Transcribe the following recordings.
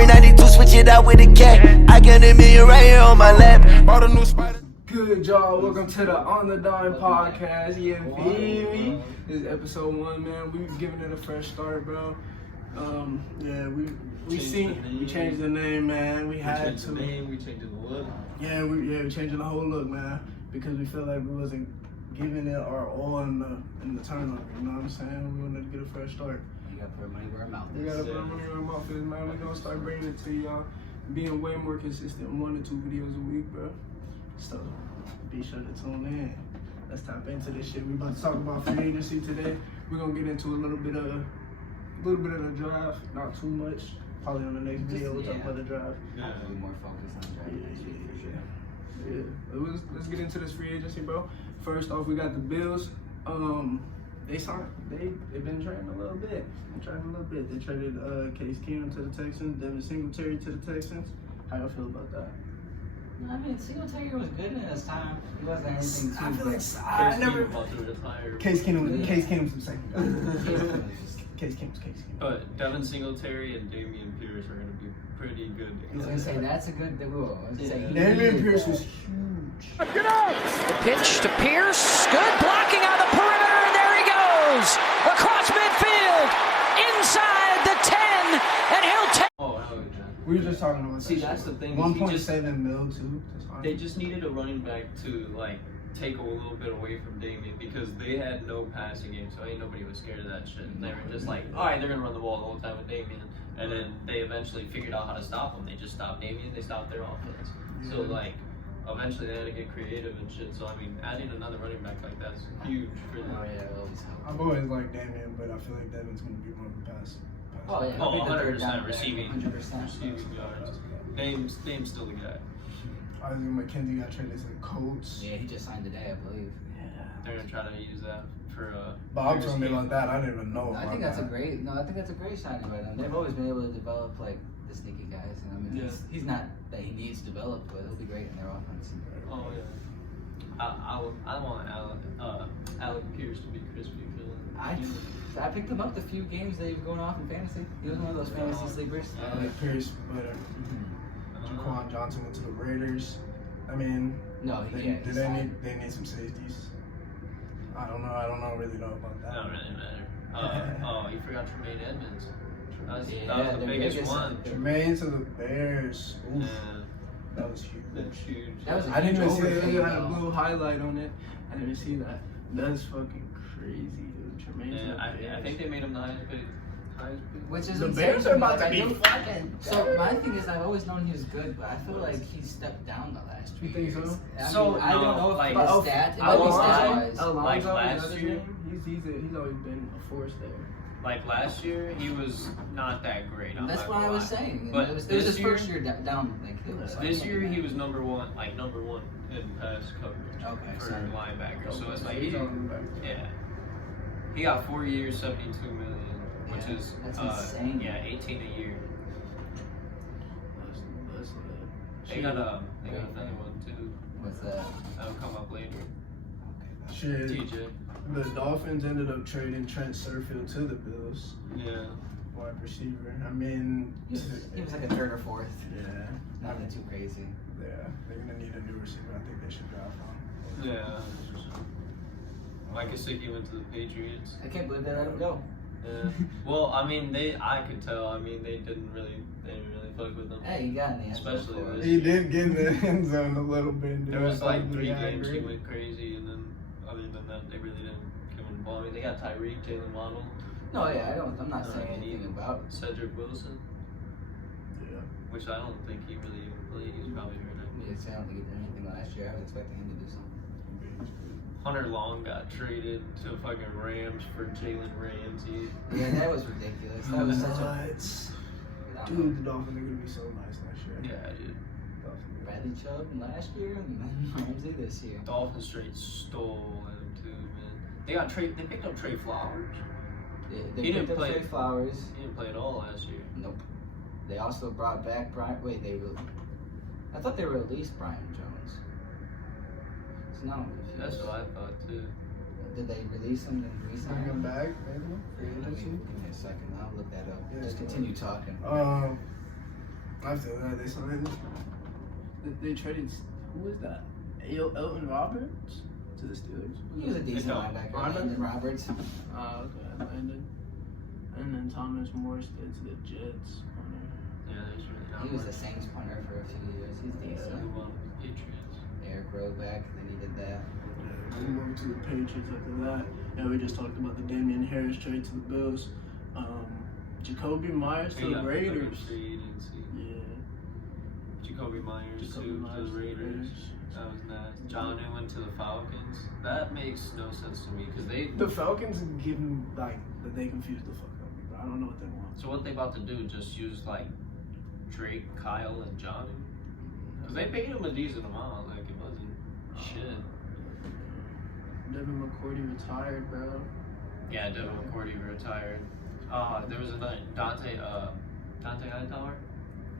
392, switch it out with a cat. I got a million right here on my lap. Bought a new spider. Good, y'all. Welcome to the On the Dime podcast. You feel me? This is episode 1, man. We giving it a fresh start, bro. We changed the name, man. We had to. We changed the look. We changing the whole look, man, because we felt like we wasn't giving it our all in the turnover. You know what I'm saying? We wanted to get a fresh start. You gotta put money where our mouth is. We gotta put money where our mouth is, man. We're gonna start bringing it to y'all, being way more consistent, 1 to 2 videos a week, bro. So be sure to tune in. Let's tap into this shit. We about to talk about free agency today. We're gonna get into a little bit of the draft, not too much. Probably on the next video we'll talk about the draft. Yeah, be more focused on draft. Yeah. Let's get into this free agency, bro. First off, we got the Bills. They've been trading a little bit. They traded Case Keenum to the Texans, Devin Singletary to the Texans. How y'all feel about that? I mean, Singletary was good in his time. He wasn't anything too I feel like good. I never. Case Keenum's the second. Case Keenum. But Devin Singletary and Damian Pierce are going to be pretty good. I was gonna say that's a good rule. Damian Pierce was huge. The pitch to Pierce. Good blocking on the perimeter, and there he goes across midfield, inside the 10, and he'll take. Oh, hell yeah. We were just talking about See, that's the thing. 1.7 mil too. They just needed a running back to take a little bit away from Damian because they had no passing game, so ain't nobody was scared of that shit. And they were just like, all right, they're gonna run the ball the whole time with Damian. And then they eventually figured out how to stop him. They just stopped Damian. They stopped their offense. So eventually they had to get creative and shit. So I mean, adding another running back like that's huge for them. Oh yeah, it always helps. I've always liked Damian, but I feel like Devin's gonna be more of a pass. Oh yeah, Oh, he'll be the third 100% down back, receiving 100%. Receiving yards. Dame's still the guy. Isaac McKenzie got traded to the Colts. Yeah, he just signed today, I believe. They're gonna try to use that for Bob told me like that. I didn't even know. I think that's a great signing by them. They've always been able to develop like the sneaky guys. And I mean, he's not that he needs to develop, but he'll be great in their offense. Oh yeah. I want Alec Pierce to be crispy filling. I picked him up the few games that he was going off in fantasy. He was one of those fantasy sleepers. I like Pierce better. Jaquan Johnson went to the Raiders. I mean, they need some safeties. I don't really know about that. Don't really matter. You forgot Tremaine Edmonds. That was the the biggest biggest one. Tremaine to the Bears. Oof. Yeah, That was huge. that's huge. That was a I didn't even see huge that. It overpay, had a though. blue highlight on it. I didn't see that. That's fucking crazy, dude. Tremaine to the Bears. I think they made him the highest bid. Which is The insane. Bears are about to I be know- fucking. So my thing is, I've always known he was good, but I feel like he stepped down the last few You think years. so? I So, mean, I don't no, know if like- the stat, it might be stat-wise. Alonzo, Like is last that his year? name? He's always been a force there. Like last year, he was not that great. I'm That's not what gonna I was lie. saying. But It was this his year- first year down like hill. So This year he was number one in pass coverage Okay, for so linebacker. So it's like He's on the back. he got 4 years, 72 million, which Yeah, is that's insane. 18 a year. That's They got another one too. with the That'll come up later. shit. TJ. The Dolphins ended up trading Trent Sherfield to the Bills, Yeah. wide receiver. I mean, he was like a third or fourth. yeah, Nothing too crazy. they're gonna need a new receiver. I think they should draft one. Yeah. Mike Gesicki went to the Patriots. I can't believe they let him go. Yeah. Well, I mean, I could tell. I mean, they didn't really fuck with him. Hey, you got in the end zone Especially for this- it. He did get in the end zone a little bit. There was like Ugly 3 games he hybrid. went crazy, and then other than that, they really didn't give him the ball. I mean, they got Tyreek, Jalen Waddle, No, yeah, I'm not saying anything about it. Cedric Wilson, Yeah. which I don't think he really even played. He's probably hurt. I don't think he did anything last year. I was expecting him to do something. Hunter Long got traded to fucking Rams for Jalen Ramsey. Yeah, that was ridiculous. That was such a Nuts. Dude, the Dolphins are gonna be so nice next year. Yeah, dude. Bradley Chubb last year and then Ramsey this year. Dolphins straight stole him too, man. They picked up Trey Flowers. They He didn't picked up play. Trey Flowers. He didn't play at all last year. Nope. They also brought back Brian. Wait, I thought they released Brian Jones. So now I'm confused. That's what I thought too. Did they release him and re-sign Bring him him? back, maybe. Free Give me agency. a second. I'll look that up. Yeah, Just go continue talking. After that, they signed. They traded. Who was that? Elton Roberts to the Steelers. He was a decent linebacker. Landon Roberts. Okay, Landon. And then Thomas Morstead to the Jets. Yeah, that's right. He was the Saints punter for a few years. He's decent. Patriots. Eric Rowe back. They needed that. We moved to the Patriots after that. And we just talked about the Damian Harris trade to the Bills. Jacoby Myers to the Raiders. Yeah. Jacoby Myers Jacoby to Myers the Raiders. That was nice. John Newman to the Falcons. That makes no sense to me because The Falcons give them like that they confuse the fuck out of me, but I don't know what they want. So what they about to do? Just use like Drake, Kyle, and Johnny? Because they paid him a decent amount. Like it wasn't shit. Devin McCourty retired, bro. Yeah, Devin McCourty retired. There was another Dante Hightower.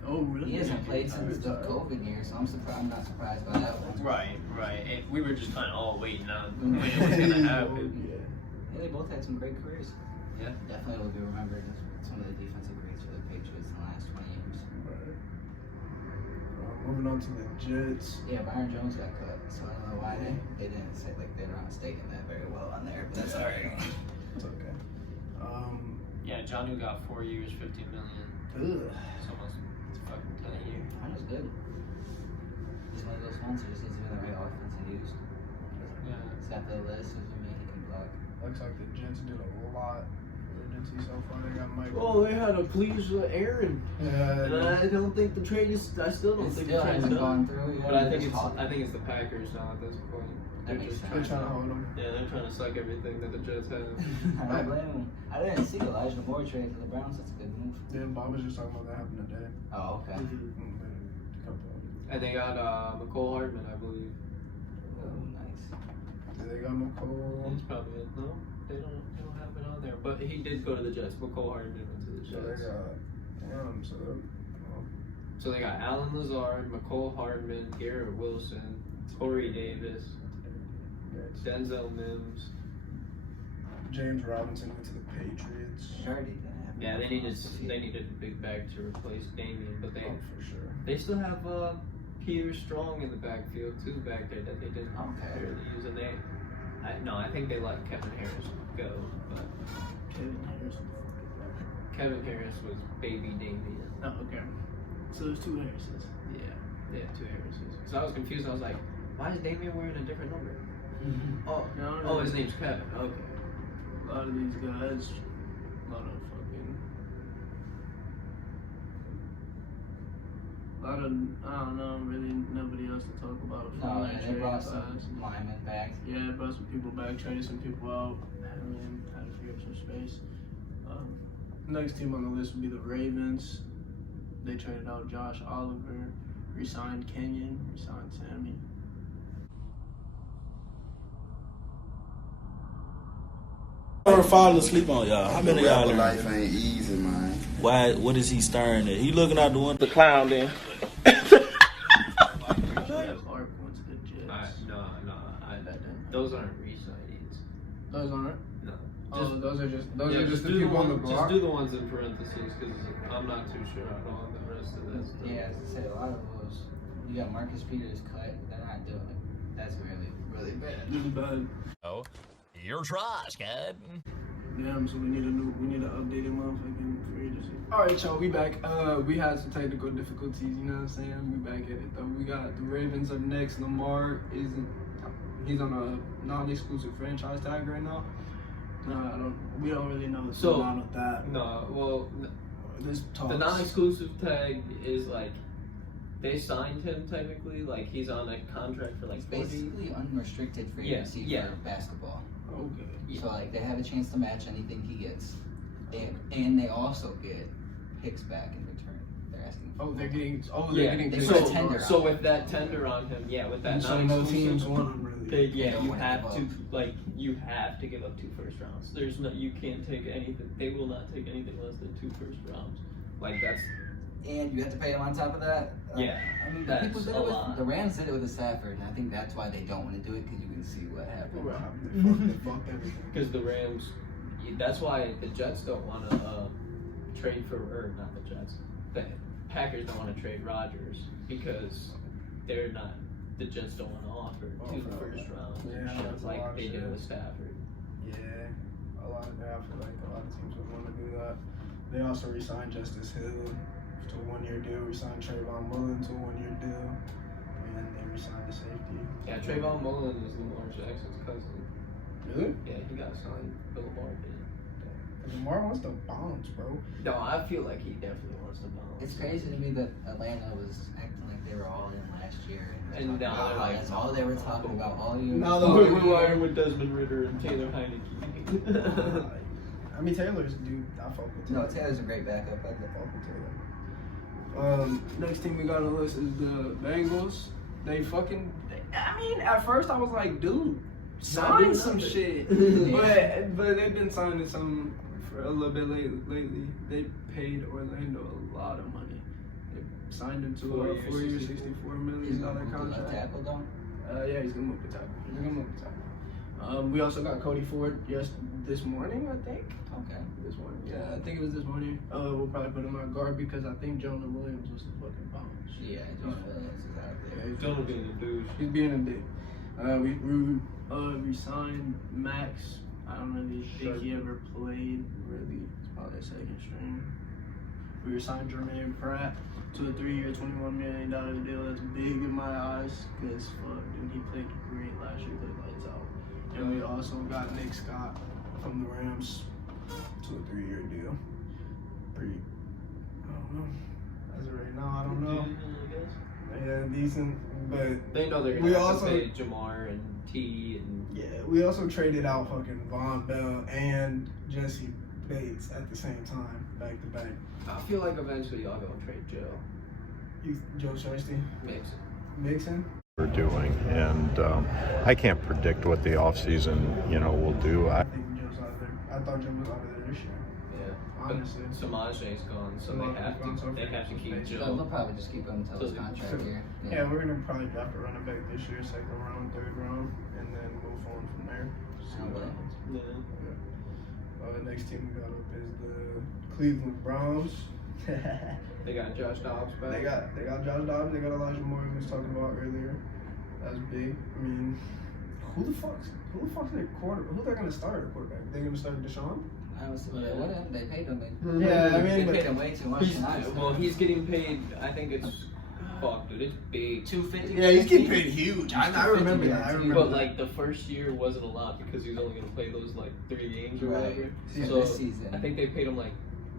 Oh, really? He hasn't played since the COVID year, so I'm not surprised by that one. Right. We were just kind of all waiting on when it was gonna happen. Yeah, they both had some great careers. Yeah. Definitely will be remembered as some of the defensive greats for the Patriots in the last 20 years. Moving on to the Jets. Yeah, Byron Jones got cut, so I don't know why they didn't say like they're not stating that very well on there, but that's alright. It's okay. Yeah, John New got 4 years, $15 million. Ugh. It's almost fucking 10 a year. That was good. He's one of those ones who just needs to be in the right offense and used. Yeah. He's got the list, so he can block. Looks like the Jets did a lot for agency so far. They got Mike. Oh, they had to please Aaron. And Yeah. I don't think the trade is. I still don't It think still the trade's hasn't done. gone through yet. But I They're think just talking. it's the Packers now at this point. That They're makes just They're trying to hold them. Yeah, they're trying to suck everything that the Jets have. I don't blame him. I didn't see Elijah Moore trade for the Browns. That's a good move. Yeah, Bob was just talking about that happened today. Oh, okay. And they got McCole Hardman, I believe. Oh, nice. They got McCole. That's probably it. No, they don't have it on there. But he did go to the Jets. McCole Hardman went to the So they Jets. got So they got Alan Lazard, McCole Hardman, Garrett Wilson, Corey Davis, Denzel Mims. James Robinson went to the Patriots. Shardy didn't have. Yeah, they needed a big back to replace Damian, but Oh, for sure. they still have Peter Strong in the backfield too back there that they didn't Okay. barely use, and I think they let Kevin Harris go, but Kevin Harris was baby Damian. Oh, okay. So there's two Harrises. Yeah, they have two Harrises. So I was confused. I was like, why is Damian wearing a different number? Oh, his name's Kevin. Okay. A lot of these guys, I don't know, really nobody else to talk about. No, that and they trade brought class. some linemen back. Yeah, brought some people back, traded some people out. I mean, had to free up some space. Next team on the list would be the Ravens. They traded out Josh Oliver, re-signed Kenyon, re-signed Sammy. Never fall asleep on y'all. How many of y'all learn? Life ain't easy, man. Why? What is he staring at? He looking out the window. The clown then. Clark went to the Jets. No, those aren't re-signees. Those aren't? No. Oh, those are just the do people on the ones- block. Just do the ones in parentheses because I'm not too sure I know the rest of this. Yeah, as I said, a lot of those. You got Marcus Peters cut. They're not doing it. That's really, really bad. Really bad. Oh, your trash, kid. Damn, so we need an updated motherfucking free agency. Alright, y'all, we back. We had some technical difficulties, you know what I'm saying? We back at it though. We got the Ravens up next. Lamar he's on a non-exclusive franchise tag right now. We don't really know the amount of that. No, well, This talks. the non-exclusive tag is like they signed him technically, like he's on a contract for like It's 40. basically unrestricted free Yeah, agency yeah. for basketball. Okay. Yeah. So like they have a chance to match anything he gets, and they also get picks back in return. They're asking. For They're getting. They so, put a tender so on with that tender on him, yeah, with that So no teams non-exclusive, want him really. yeah, don't you wanna have give to you have to give up 2 first rounds. There's no, you can't take anything. They will not take anything less than 2 first rounds. Like that's And you have to pay them on top of that. Yeah, I mean, that's people did a it with lot. the Rams did it with Stafford, and I think that's why they don't want to do it because you can see what happened. They fucked everything. because the Rams. That's why the Jets don't want to trade for, or not the Jets. The Packers don't want to trade Rodgers because they're not. The Jets don't want to offer two first rounds and Yeah, shit like they did shit. with Stafford. Yeah, I feel like a lot of teams would want to do that. They also re-signed Justice Hill to a 1-year deal. Re-signed Trayvon Mullen to a 1-year deal, and they re-signed the safety. Yeah, Trayvon Mullen is Lamar Jackson's cousin. Really? Yeah, he got signed. Bill Lamar did. Lamar wants to bounce, bro. No, I feel like he definitely wants to bounce. It's crazy to me that Atlanta was acting like they were all in last year. And now they're like, that's all they were talking about all year. Now the We're whole riding with Desmond Ritter and Taylor Heineke. I mean, Taylor's dude. I fuck with Taylor. No, Taylor's a great backup. I Fuck with Taylor. Next team we got on the list is the Bengals. I mean, at first I was like, dude, sign some shit. But they've been signing some for a little bit lately. They paid Orlando a lot of money. They signed him to a 4-year, $64 million contract. tackle though. Yeah, he's gonna move the tackle. We also got Cody Ford this morning, I think. Okay. This morning. Yeah, I think it was this morning. We'll probably put him on guard because I think Jonah Williams was the fucking bounce. Yeah, Jonah Williams, exactly. Yeah, he's Jonah being a douche. He's being a dick. We signed Max. I don't really think he ever played, really. It's probably a second string. We resigned Jermaine Pratt to a 3-year, $21 million deal. That's big in my eyes because, fuck, dude, he played great last year, played lights out. And we also got Nick Scott from the Rams to a 3-year deal. I don't know. As of right now, I don't know. Yeah, decent, but They know they're We gonna have also- to pay Jamar and T and yeah, we also traded out fucking Von Bell and Jesse Bates at the same time, back to back. I feel like eventually y'all gonna trade Joe Joe Shiesty, Mixon. Mixon. We're doing, and I can't predict what the offseason, will do. I think Joe's out of there. I thought Joe was out of there this year. Yeah. Honestly. But Samaje's gone, so Samaje's gone, so they have to keep They'll Joe. probably just keep him until his contract year. Yeah, we're gonna probably draft a running back this year, second round, third round, and then move on from there. See what happens. Yeah. The next team we got up is the Cleveland Browns. They got Josh Dobbs back. They got Josh Dobbs. They got Elijah Moore, we was talking about earlier. That's big. I mean, who the fuck's their quarterback? Who they're gonna start at quarterback? They gonna start Deshaun? I don't see what they wouldn't. They paid him. Yeah, I They mean, paid him way too much. He's getting paid. I think it's fuck, dude. It's big. $250. Yeah, he's getting paid huge. I remember that. I remember But that. like the first year wasn't a lot because he was only gonna play those like 3 games or Right. whatever. Yeah, So this season. I think they paid him like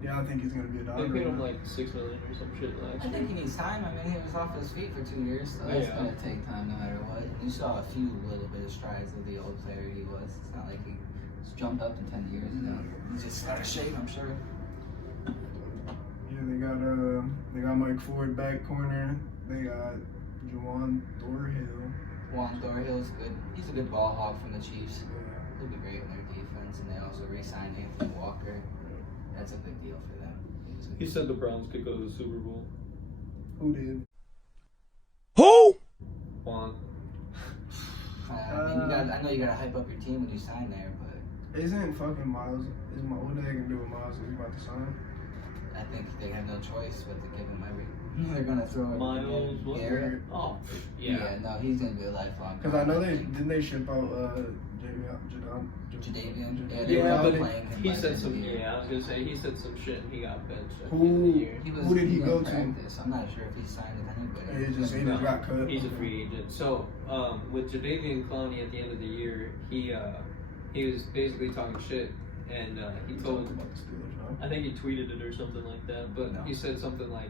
Yeah, I think he's gonna be a they dog. paid him like $6 million or some shit last I year. think he needs time. I mean, he was off his feet for 2 years, so that's Yeah. gonna take time no matter what. You saw a few little bit of strides of the old player he was. It's not like he just jumped up in 10 years. He just out of shape, I'm sure. Yeah, they got Mike Ford back corner. They got Juwan Thorhill. Juan Thorhill's good. He's a good ball hawk from the Chiefs. Yeah. He'll be great in their defense, and they also re-signed Anthony Walker. That's a big deal for them. He said the Browns could go to the Super Bowl. Who did? Who? Juan. I know you gotta hype up your team when you sign there, but Isn't fucking Miles? What are they gonna do with Miles? Is he about to sign? I think they have no choice but to give him every. They're gonna throw it. Miles, what? Garrett. Oh, Yeah, no, he's gonna be a lifelong. Because I know they ship out Jadavian. Yeah, but playing him he by the said end of some. the year. Yeah, I was gonna say he said some shit and he got benched at the end of the year. Who did he go to? Practice. I'm not sure if he signed with anybody. He just got cut. He's a free agent. So with Jadeveon Clowney at the end of the year, he was basically talking shit, and he told. I think he tweeted it or something like that, but No. he said something like,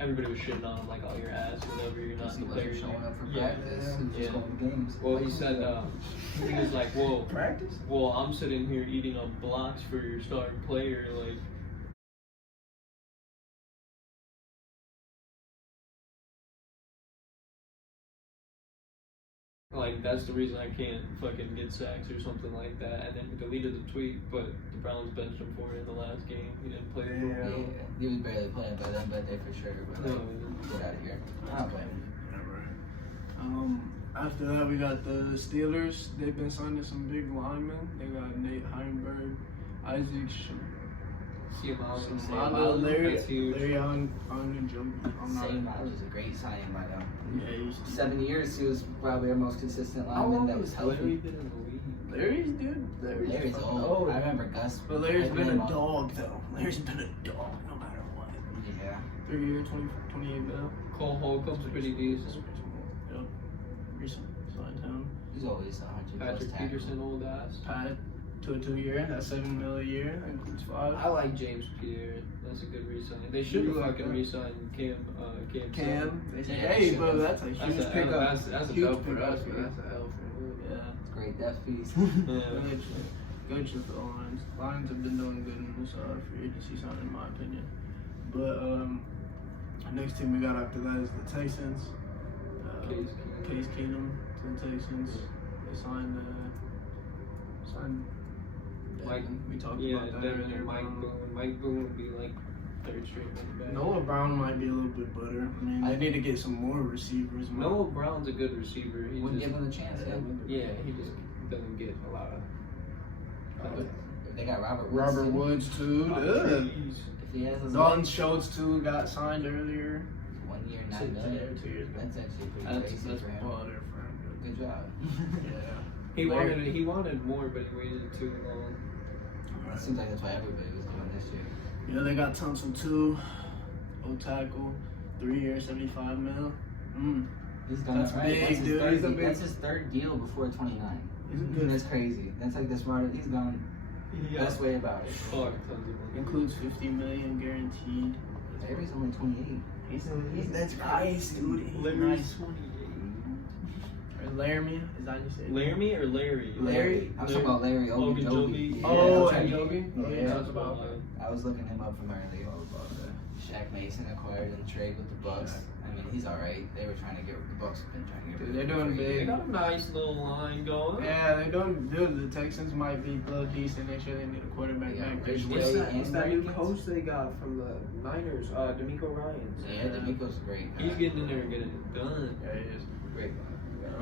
everybody was shitting on him, like, oh, your ass, whatever, you're not He the player. wasn't showing up for Yeah. practice. He was Yeah. just going to games. Well, he said, he was like, Practice? well, I'm sitting here eating on blocks for your starting player, like. Like, that's the reason I can't fucking get sacks or something like that. And then he deleted the tweet, but the Browns benched him for it in the last game. He didn't play for Yeah. him. Yeah, he was barely playing by then, but they for sure were No, like, get out of here. I don't blame him. After that, we got the Steelers. They've been signing some big linemen. They got Nate Heinberg, Isaac Siamalo, Larry on and Joe. Sam Miles is a great signing by them. Yeah, he's 7 years, he was probably our most consistent lineman that was healthy. Larry's dude. Larry's old. I remember Gus. But Larry's hyping been him a up. dog though. Larry's been a dog no matter what. Yeah. 3 year, 28 mil. Cole Holcomb's pretty decent. Yep. Recent signed him. He's always 100 plus Patrick tackles. Peterson, old ass. Pat to a 2 year. That's 7 mil a year. That includes 5. I like James Pierre. That's a good re-sign. They should You have like fucking that? re-signed Cam. Cam. They say, Yeah, hey, they bro, should. that's a huge That's a pickup. that's a Huge belt for pickup, us. yeah. That's a L for him. Yeah. It's great depth piece. Yeah. Good with the Lions. Lions have been doing good in this free agency signing, in my opinion. But next team we got after that is the Texans. Case Keenum to the Texans. They signed Mike, Devin. We talked yeah, about that Devin earlier. and Mike Boone. Mike Boone would be like third string running back. Noah Brown might be a little bit better. I mean, they need to get some more receivers. man. Noah Brown's a good receiver. He Wouldn't just, give him a chance. yeah, he just doesn't get a lot of. They got Robert Woods. Robert too. Woods too. If he has his Dalton Schultz too got signed earlier. 1 year, $9 million. 2 years ago. That's actually pretty That's crazy for him. better for him. Good job. Yeah. He wanted more, but he waited too long. It seems like that's what everybody was doing this year. Yeah, they got Thompson too. Old tackle, 3 years, 75 mil. He's done That's it right. big, That's his dude. third- He's a big- That's his third deal before 29. He's a good. That's crazy. That's like the smartest. He's gone. Best way about it. Fuck tons of money. Includes 50 million guaranteed. Larry's only 28. That's nice, dude. He's Larry's nice. 28. Or Laramie, is that how you say it? Laramie or Larry? Larry? I'm talking about Larry Ogunjobi. Ogunjobi. Oh, Yeah, and that's Joby? Oh, Yeah. yeah, that's about I was looking him up from earlier. Shaq Mason acquired in trade with the Bucks. I mean, he's all right. They were trying to get the Bucks have been trying to get. Dude, rid of they're him doing for a big. They year. got a nice little line going. Yeah, they're doing good. The Texans might be a little decent next year. They need a quarterback Yeah, back. Ridgeway What's that, and what's that new Rankins. coach they got from the Niners? D'Amico Ryans. Yeah, D'Amico's a great guy. He's getting in there and getting it done. Yeah, he is. Great guy.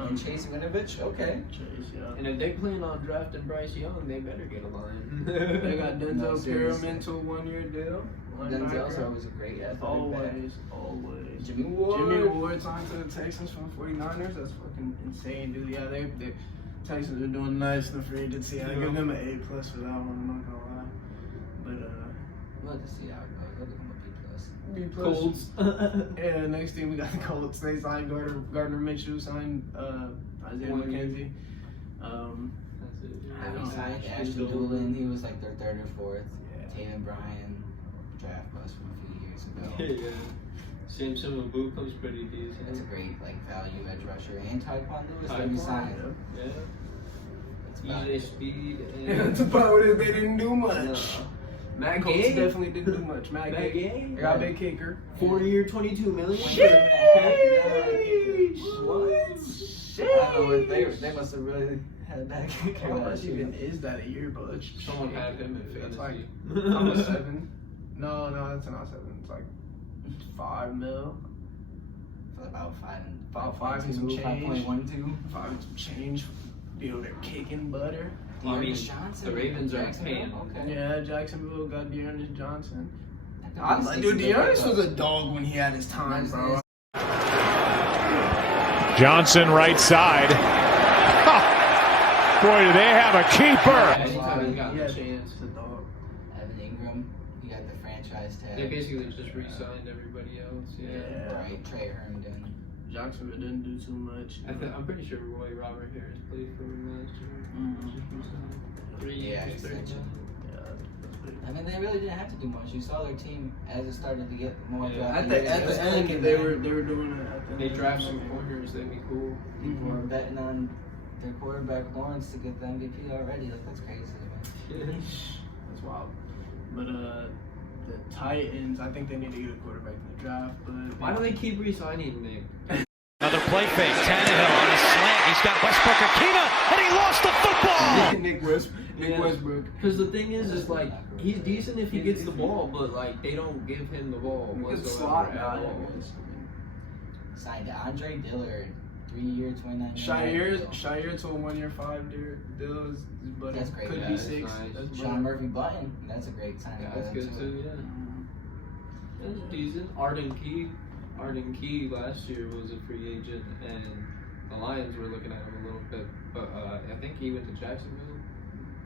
And Chase Winovich, okay. Chase, yeah. And if they plan on drafting Bryce Young, they better get a line. They got No, Denzel seriously. Perriman to a 1 year deal. Denzel's always a great athletic back. Always. Jimmy Ward. Jimmy Ward signed to the Texans from the 49ers. That's fucking insane, dude. Yeah, they Texans are doing nice in the free agency. I give them an A+ for that one. I'm not gonna lie. But We'll have to see how it goes. They'll become a B+. B+. Colts. Yeah, next thing we got the Colts. They signed Gardner Minshew, signed Isaiah McKenzie. That's it. He signed Ashton Ashton Doolin. Doolin. He was like their third or fourth. Yeah. Tatum Bryan, draft bust from a few years ago. Yeah. Samson Mabu comes pretty decent. That's a great like value edge rusher. And Tyquan Lewis that Tyquan, we signed. Yeah. That's about EJ it. Speed Yeah, and that's about it. They didn't do much. Matt Colts Gay. definitely didn't do much. Matt Matt Gay. Gay. They got a big kicker. 4-year, $22 million. I don't know what they must have really had that kicker How much last year. even is that a year, bro? Someone had him in It's fantasy. like almost 7. No, that's not 7. It's like 5 mil. About five and some 5.2, change. 5.12. 5 and some change. You know, they're kicking butter. I mean, Dearness Johnson. the Ravens are Jacksonville? paying. Okay. Yeah, Jacksonville got Dearness Johnson. I Like, dude, Dearness was a dog when he had his time, bro. Johnson right side. Boy, do they have a keeper. Anytime he got Yeah. the chance. It's a dog. Evan Ingram, he got the franchise tag. They basically just re-signed everybody else. Yeah. Right, Trey Herndon. Jacksonville didn't do too much. I'm pretty sure Roy Robert Harris played for him last year. Just re-signed. 3 Yeah, years, 30 extension. million. I mean, they really didn't have to do much. You saw their team as it started to get more. Yeah. draft At the picks. It was end, clicking, they man. were doing it. At the They end. draft some corners, that'd be cool. People were betting on their quarterback Lawrence to get the MVP already. Like that's crazy, man. That's wild. But the Titans, I think they need to get a quarterback in the draft. But Why do they keep re-signing Nick? Another play fake. Tannehill on a slant. He's got Westbrook Akina, and he lost the football. Nick Westbrook. Because the thing is like he's decent if he gets the ball, but like they don't give him the ball Good whatsoever slot at guy. all. Signed Andre Dillard, 3-year, $29 million. Shire to a 1-year, 5-year deal. But That's great. Could Yeah, be that's 6. nice. That's Sean Murphy Button, that's a great signing. Yeah, by that's them, good too. Yeah, that's decent. Arden Key last year was a free agent, and the Lions were looking at him a little bit, but I think he went to Jacksonville,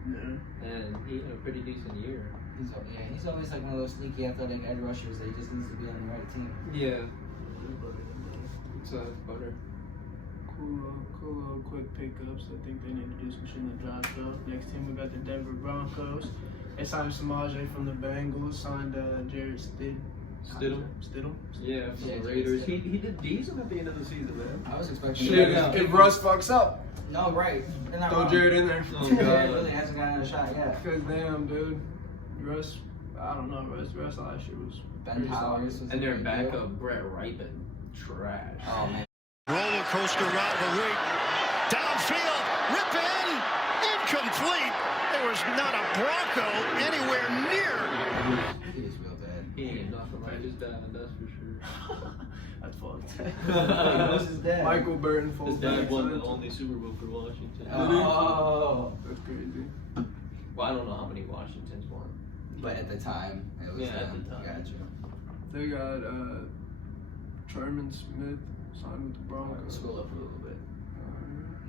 and he had a pretty decent year. He's always like one of those sneaky athletic edge rushers that he just needs to be on the right team. Yeah. So that's better. Cool little quick pickups. I think they need to do some shit in the draft though. Next team we got the Denver Broncos. They signed Samaje from the Bengals. Signed Jared Stidham. Yeah, from Yeah, the Raiders. Stidham. He did decent at the end of the season, man. I was expecting Shit, that. if Russ fucks up, No, right. They're not throw wrong. Jared in there. Oh, Jared God. really hasn't gotten a shot yet. Cause damn, dude, Russ. I don't know. Russ last year was Ben pretty Powers solid. was And their a big backup, deal. Brett Ripen, trash. Oh man. Roller coaster rivalry. Downfield. Rip in. Incomplete. There was not a Bronco anywhere near. He is real bad. He ain't nothing like his dad, that's for sure. That's fucked. What's his dad? Michael Burton, His fullback. dad won the only Super Bowl for Washington. Oh. That's crazy. Well, I don't know how many Washingtons won. But at the time, it was Yeah, at them. the time. Gotcha. They got Truman Smith signed with the Broncos. Scroll up a little bit.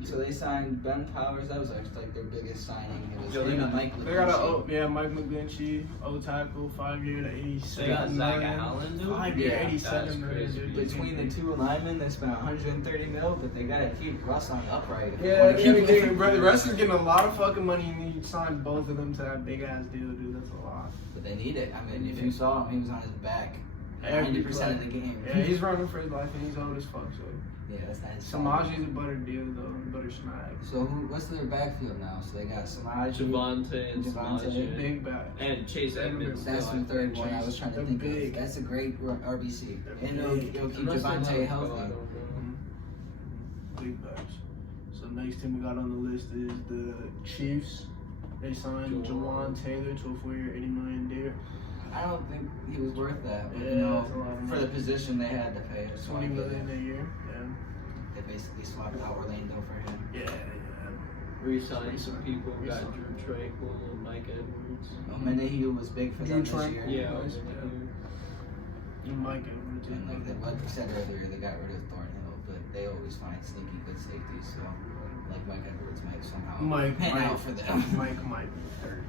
So they signed Ben Powers. That was actually like their biggest signing. It was Yo, they him got- and Mike They got McGlinchey. Mike McGlinchey, O-tackle, 5-year to They got 87 Zach million. Allen, dude. 5-year, Yeah, 87 million. that's dude. Between the two linemen, they spent $130 million, but they gotta keep Russ on the upright. Yeah, Keep him- Russ is getting a lot of fucking money, and he signed both of them to that big ass deal, dude. That's a lot. But they need it. I mean, if you saw him, he was on his back Every 90% of the game. Yeah, he's running for his life, and he's old as fuck. So Yeah, that's not his Samaji's a better deal though, better snag. So what's their backfield now? So they got Samaje, Javonte and Javonte. Samaje. Big back. And Chase Edmonds. That's still, the I third think. one I was trying to They're think big. of. That's a great RBC. They're And big. it'll keep Unless they Javonte let him healthy. go, I don't know. Big backs. So next team we got on the list is the Chiefs. They signed Jawan Taylor to a 4-year, $80 million deal. I don't think he was worth that. But, Yeah, you know, that's a lot of for money. the position they had to pay. So $20 million a year. Yeah. They basically swapped out Orlando for him. Yeah. Re-signed some people. Got Drew Tranquil and Mike Edwards. Menahiu was big for them Drew this Tranquil. year. Yeah, Nice. You might get rid And like I said earlier, they got rid of Thornhill, but they always find sneaky good safeties. So, like Mike Edwards might somehow pan out for them. Mike might be 30.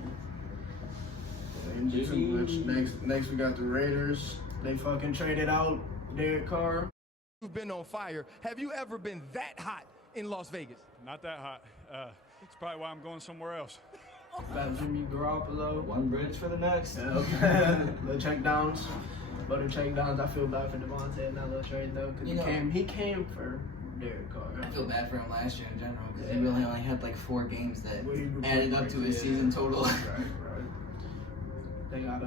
Ain't too much. Next we got the Raiders. They fucking traded out Derek Carr. You've been on fire. Have you ever been that hot in Las Vegas? Not that hot. It's probably why I'm going somewhere else. Got Jimmy Garoppolo. One bridge for the next. The check downs. But the check downs, I feel bad for Devontae in that little trade though, because You know- he came for Derek Carr. I feel bad for him last year in general because he really only had like 4 games that What he added up to his season total. Right. They got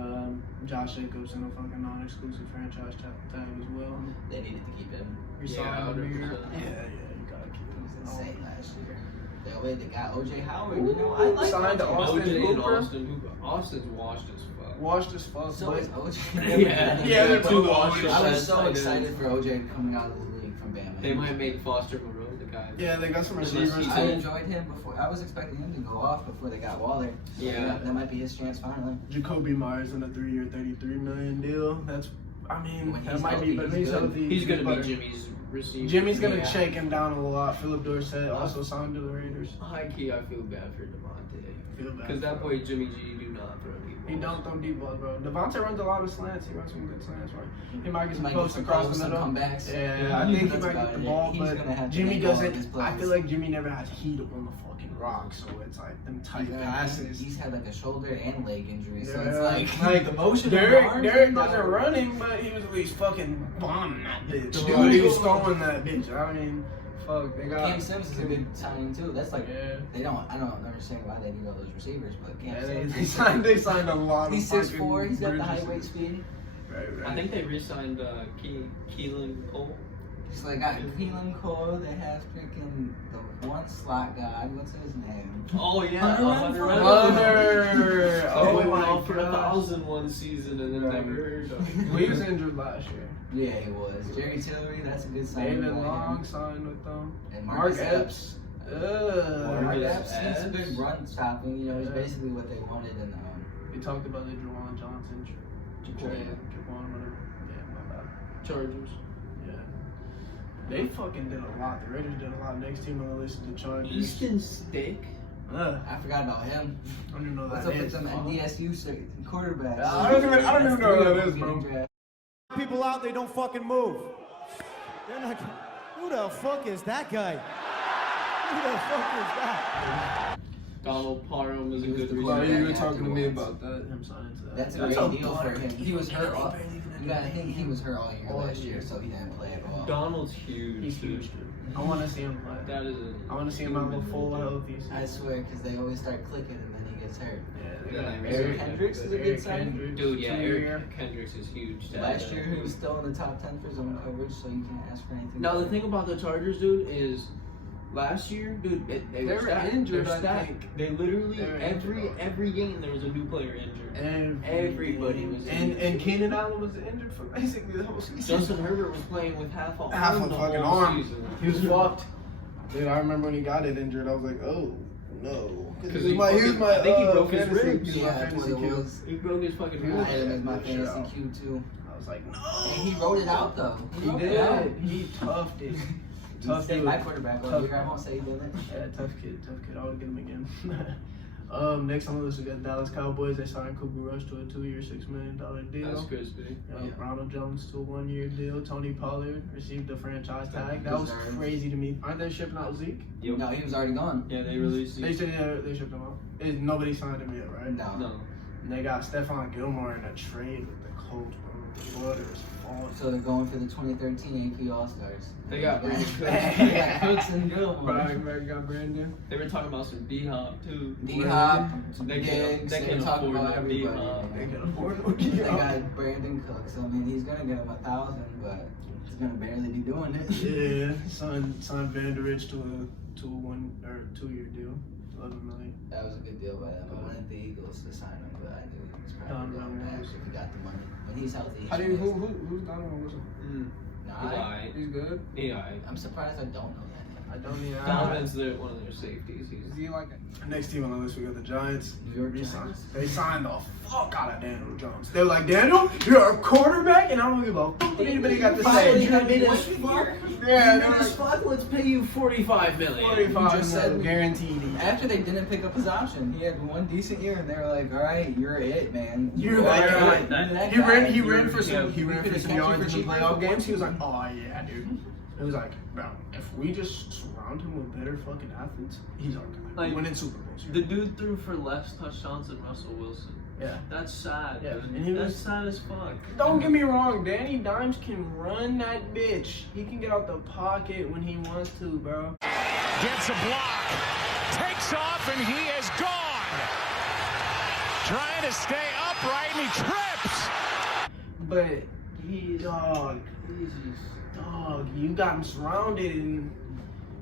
Josh Jacobs in a fucking non-exclusive franchise tag as well. They needed to keep him. We Yeah, saw him 100%. here. Yeah, you gotta keep He him. was insane last year. That way they got OJ Howard. You know, I like Signed to OJ. Austin OJ and Hooper. Austin Hooper. Austin's washed as fuck. Washed as fuck. So but is OJ. Yeah, they're two both washed. I was as so tight excited ends. for OJ coming out of the league from Bama. They might make Foster Moreau the guy. yeah, they got some Unless receivers he- I too. enjoyed him before. I was expecting him to go off before they got Waller. So Yeah. that might be his chance finally. Jacoby Myers in a 3-year, $33 million deal. That's, I mean, When that he's might healthy, be, but when he's he's good. healthy, He's gonna better. be Jimmy's receiver. Jimmy's gonna Yeah. shake him down a lot. Philip Dorsett also signed to the Raiders. High key, I feel bad for Devontae. Feel bad Because that for boy Jimmy G do not throw deep balls. He don't throw deep balls, bro. Devontae runs a lot of slants. He runs some good slants, right? He might get He some might posts get some across posts the and middle. comebacks. Yeah, I think he That's might about get the it. ball, He's but gonna have to Jimmy make all of doesn't. his I plays. feel like Jimmy never has heat on the fucking rock, so it's like them tight passes. He's had like a shoulder and leg injury, so Yeah, it's like the motion. Derek of the arms wasn't are- running, but he was at least fucking bombing that bitch. The Dude, he was ball. throwing that bitch. I mean, fuck, they got Cam Sims is a good signing too. That's like Yeah. I don't understand why they need all those receivers, but Cam Yeah, Sims. they signed a lot. He's of 6'4", he's got the bridges. high weight speed. Right. I think they re-signed Keelan Cole. So they got Keelan Cole. They have freaking the one slot god. What's his name? Oh yeah, Hunter. Oh went my off for God. 1,000 one season and then never heard of him. Well, he was injured last year. Yeah, he was. Jerry Tillery. That's a good sign. David Long signed with them. And Mark Marcus Epps. Mark Marcus Epps. He's a good run stopping. You know, he's Yeah. basically what they wanted. And We talked about the Jawan Johnson trade. Jawan, whatever. Yeah, my bad. Chargers. Yeah. They fucking did a lot. The Raiders did a lot. Next team on the list is the Chargers. Easton Stick. I forgot about him. I don't even know What's that up with is. some NDSU quarterbacks? I don't even know who that is, bro. People out, they don't fucking move. They're not. Who the fuck is that guy? Who the fuck is that? Donald Parham is a good Oh, reason. you were talking to me about that. Him signing to that. That's a great deal for him. He was hurt. You gotta think he was hurt all year last year, so he didn't play at all. Donald's huge. He's huge, dude. I want to see him play. That is I want to see him have a full healthy season. I swear, because they always start clicking and then he gets hurt. Eric Hendricks is a good sign. Dude, yeah, Eric Kendricks is huge. Last year he was still in the top 10 for zone coverage, so you can't ask for anything. Now the thing about the Chargers, dude, is last year, dude, they were injured. They're I stacked. think. They literally They're every game there was a new player injured. Everybody was and Keenan Allen was injured for basically the whole season. Justin Herbert was playing with half a Half a the fucking whole arm. season. He was fucked. Dude, I remember when he got it injured. I was like, oh no. Because he was my I think he broke his fantasy- ribs. he was my Yeah, that's what fantasy it Q. was. He broke his fucking I ribs. had him as my Shit out. fantasy Q too. I was like, no. And he wrote it out though. He wrote it out. did. He toughed it. He Tough stayed dude. my quarterback all Tough. year. I won't say he didn't. Yeah, tough kid. I would get him again. Next on the list we got Dallas Cowboys. They signed Cooper Rush to a 2-year, $6 million deal. That's crispy. Ronald Jones to a 1-year deal. Tony Pollard received the franchise tag. That was Deserved. crazy to me. Aren't they shipping out Zeke? Yep. No, he was already gone. Yeah, they released They these. said they shipped him out. Nobody signed him yet, right? No. No. And they got Stephon Gilmore in a trade with the Colts, bro. The water is falling. So they're going for the 2013 AP All-Stars. They got They Brandon got Cooks and Gilmore. Brian got Brandon. They were talking about some D-Hop too. D-Hop, They Diggs, they they can talk afford about that everybody. D-Hop. They can afford it. They got Brandon Cooks. I mean, he's gonna get him 1,000, but he's gonna barely be doing it. Yeah, signed Van Der Ridge to a 2-year deal, $11 million. That was a good deal by them. I wanted the Eagles to sign him, but I knew he was probably going back if he got the money. When he's healthy, How do you who's Donovan Wilson? Nah, He's alright. He's good. He alright. I'm surprised I don't know that. I don't need. Donovan's one of their safeties. He's Is he like next team on the list? We got the Giants. New York Re-signed. Giants. They signed the fuck out of Daniel Jones. They were like, Daniel, you're a quarterback, and I don't give a fuck what anybody got to say. Yeah, fuck, let's pay you $45 million. 45 You just said- guaranteed. After they didn't pick up his option, he had one decent year, and they were like, "All right, you're it, man. You're that that guy. guy. You're that He guy. ran. He You're- ran for some. He ran could for some catch you yards for in the cheaper playoff for games. He was 1 like, "Oh yeah, dude." It was like, bro, if we just surround him with better fucking athletes, he's our guy. Like, Winning Super Bowls. the dude threw for less touchdowns than Russell Wilson. Yeah. That's sad. Yeah, Dude. and he That's was- sad as fuck. Don't get me wrong, Danny Dimes can run that bitch. He can get out the pocket when he wants to, bro. Gets a block. Takes off and he is gone. Trying to stay upright and he trips. But dog, you got him surrounded, and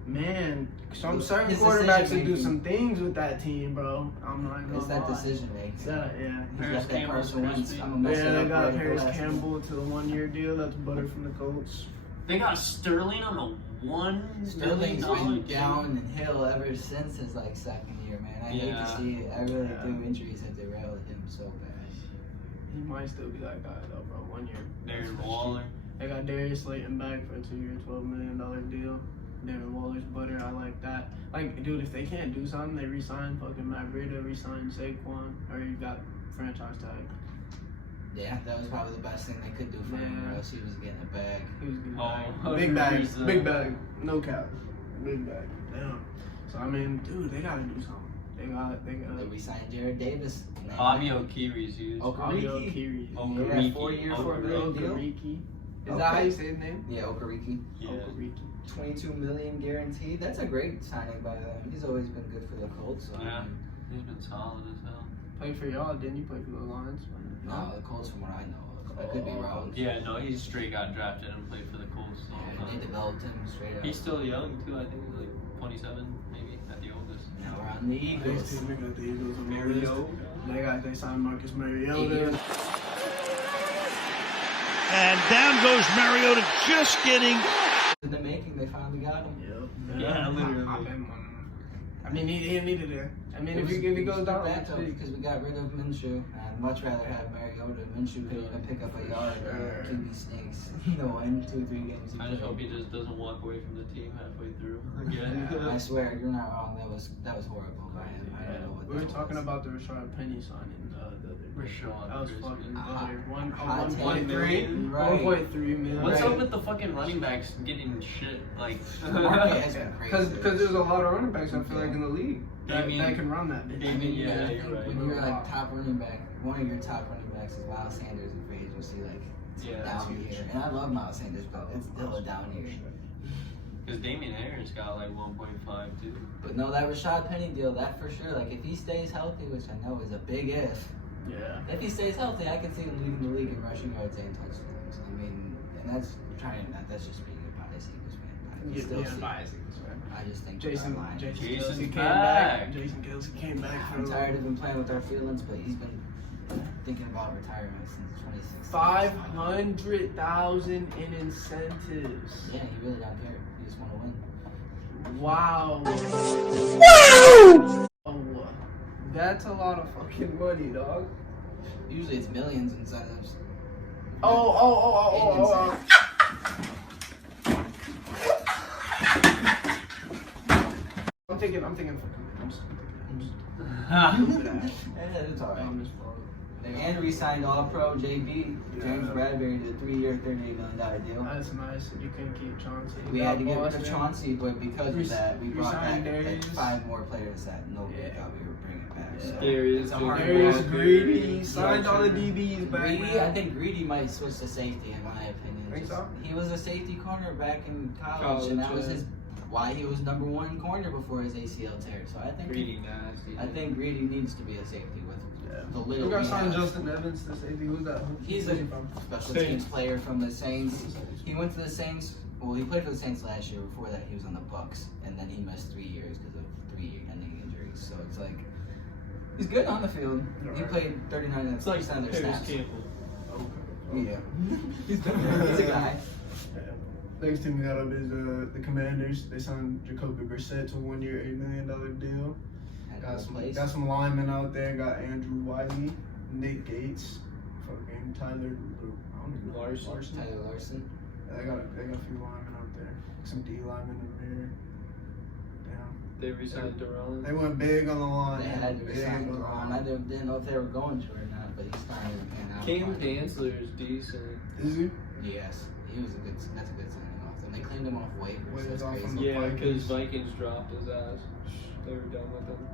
man, some certain His quarterbacks will do decision-making. some things with that team, bro. I'm not gonna It's that lie. decision making. Yeah. He's Paris got that Campbell's Carson Wentz. crispy. I'm gonna mess Yeah, it they up got right Harris for last Campbell to the 1-year deal. That's butter from the Colts. They got Sterling on a $1 million Sterling's been deal. down and hill ever since his like second year, man. I hate Yeah. to see it. I really Yeah. do. Injuries have derailed him so bad. He might still be that guy though, bro. 1 year. Darren Waller. They got Darius Slayton back for a 2-year, $12 million deal. Darren Waller's butter. I like that. Like, dude, if they can't do something, they re-sign fucking Matt Breida, re-sign Saquon, or you got franchise tag. Yeah, that was probably the best thing they could do for him, Yeah. or else he was getting a bag. He was getting Oh, big bag, 100%. big bag, no cap, big bag. Damn. So I mean, dude, they gotta do something. They got. They re-signed Jared Davis. Fabio Kiri's huge. Fabio Okereke. Kiri. Yeah, that 4-year, $4 million deal. Okereke. Is Okay. that how you say his name? Yeah, Okereke. Yeah. Okereke. 22 million guaranteed. That's a great signing by them. He's always been good for the Colts. So, Yeah. He's been solid as hell. Played for y'all, didn't you? Play for the Lions? No, the Colts, from what I know. I could be wrong. Yeah, no, he straight got drafted and played for the Colts. So, Yeah, they developed him straight up. he's still young too. I think he's like 27, maybe at the oldest. Now we're on the Eagles. They got the Eagles on the Mariota. list. They signed Marcus Mariota. And down goes Mariota, just getting. In the making, they finally got him. Yeah, literally. I mean, he needed it. I mean, if he goes down, back up because we got rid of Minshew. I'd much rather have Mariota. Minshew could even pick up a yard. QB stinks. You know, in 2-3 games. I just hope he just doesn't walk away from the team halfway through again. I swear, you're not wrong. That was horrible by him. I don't know what We were that talking was. about the Rashard Penny signing the other day. Rashawn That was Christmas. fucking Hot good. $1 1.3 million. Right. 1.3 million. What's Right. up with the fucking running backs getting shit like? The market has been crazy. Because there's a lot of running backs, I feel like, in the league that can run that bitch. Damien, yeah, I you're think right. when you're like top running back, one of your top running backs is Miles Sanders in free agency, like Yeah, that's down huge. here. And I love Miles Sanders, but it's still a down year. Because Damien Harris got like 1.5 too. But no, that Rashad Penny deal, that for sure. Like if he stays healthy, which I know is a big if. Yeah. If he stays healthy, I can see him leading the league in rushing yards and touchdowns. I mean, and that's just being a biased Eagles fan. I can still see. I just think Jason our line- Kelsey came back. back. Jason Kelsey came back. I'm tired of him playing with our feelings, but he's been thinking about retirement since 2016. 500,000 in incentives. Yeah, he really don't care. He just want to win. Wow. Oh, that's a lot of fucking money, dog. Usually it's millions incentives. Oh. I'm thinking fucking Yeah, it's alright. And re-signed All-Pro JB, James Bradbury, to a 3-year, $38 million deal. That's nice. You couldn't keep Chauncey. We had to get rid of Chauncey, but because of that, we brought back re-signed Darius. 5 more players that nobody thought we were bringing back. So Darius, it's a hard Darius work. Greedy signed all the DBs back. Greedy, I think Greedy might switch to safety in my opinion. Think so? He was a safety corner back in college, College, and that was yeah. why he was #1 corner before his ACL tear. So I think Greedy nasty. I think Greedy needs to be a safety with the little. We got we signed have. Justin Evans to safety. Who's that? He's a special teams player from the Saints. He went to the Saints. Well, he played for the Saints last year. Before that, he was on the Bucks, and then he missed 3 years because of 3 ending injuries. So it's like he's good on the field. He played 39% It's like of their Paris snaps. Campbell. Yeah, he's a guy. Next team we got up is the Commanders. They signed Jacoby Brissett to a 1-year, $8 million deal. Got some linemen out there. Got Andrew Wiley, Nick Gates, fucking Tyler Larson. Tyler Larson. Yeah, they got a few linemen out there. Some D linemen in there. Damn. They re-signed Durant. They went big on the line. They had to Big resign on the Duran. I didn't know if they were going to or not, but he's finally been out. Cam Chancellor is decent. Is he? Yes, that's a good signing off them. They cleaned him off waivers. Waivers That's off crazy. from Yeah, Vikings. because Vikings dropped his ass. They were done with him.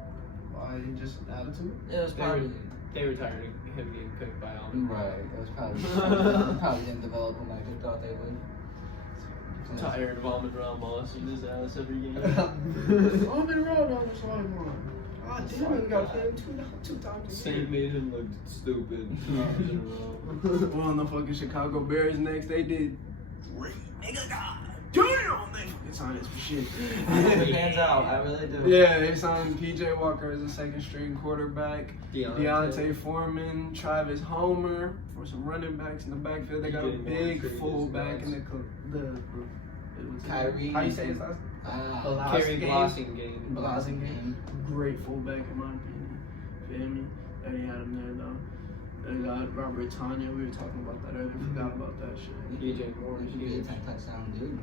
Why? Just attitude? It was probably They were tired of him getting cooked by Alvin. right. It was probably probably didn't develop him like they thought they would. Tired of Almond Ron Moss in his ass every game. I'm in road on the sideline. Ah, damn it, we got him two times a Saint year. made him look stupid. 2 years in a row. Well, on the fucking Chicago Bears next, they did great. Nigga, God damn, they fucking signed us for shit. It pans out. I really do. Yeah, they signed PJ Walker as a second string quarterback. Deontay Foreman, Travis Homer for some running backs in the backfield. They got a big fullback in the Kyrie. How you say his last name? Kerry Blasingame. Blasingame. Great fullback in my opinion. Feel me? They had him there though. They got Robert Tanya. We were talking about that earlier. Forgot about that shit. DJ Moore. He could be a 10 touchdown dude.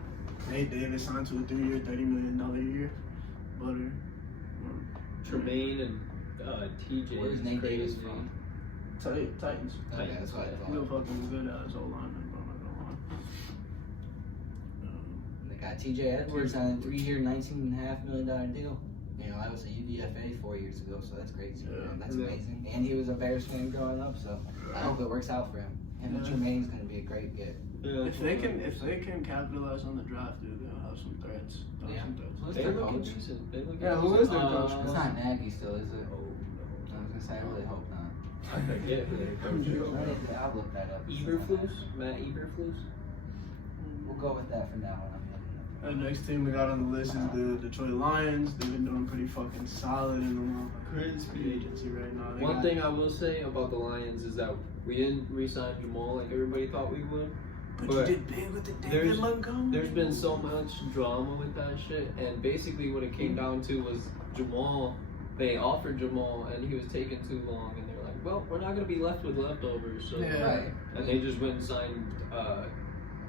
Nate Davis signed to a 3-year, $30 million a year. Butter. Tremaine and TJ. Where's is Nate crazy. Davis from? Titans. Okay, that's what I thought. Real fucking good as old lineman, but I'm not gonna lie. They got TJ Edwards on a 3-year, $19.5 million deal. You know, I was a UDFA 4 years ago, so that's crazy. Yeah. Man. That's amazing. And he was a Bears fan growing up, so I hope it works out for him. Him and Tremaine's gonna be a great get. Yeah, If they can capitalize on the draft, dude, they'll have some threats. Yeah. Who's They their look coach? decent. They look Yeah, who is their coach? It's not Nagy still, is it? I was gonna say, I really hope not. I forget who they coach. I'll look that up. Eberflus? Matt Eberflus? We'll go with that for now. The next team we got on the list is the Detroit Lions. They've been doing pretty fucking solid in the free agency right now. One thing I will say about the Lions is that we didn't re-sign Jamal like everybody thought we would. But you did big with the David Montgomery. There's been so much drama with that shit, and basically what it came down to was Jamal. They offered Jamal, and he was taking too long, and they're like, well, we're not going to be left with leftovers. So, and they just went and signed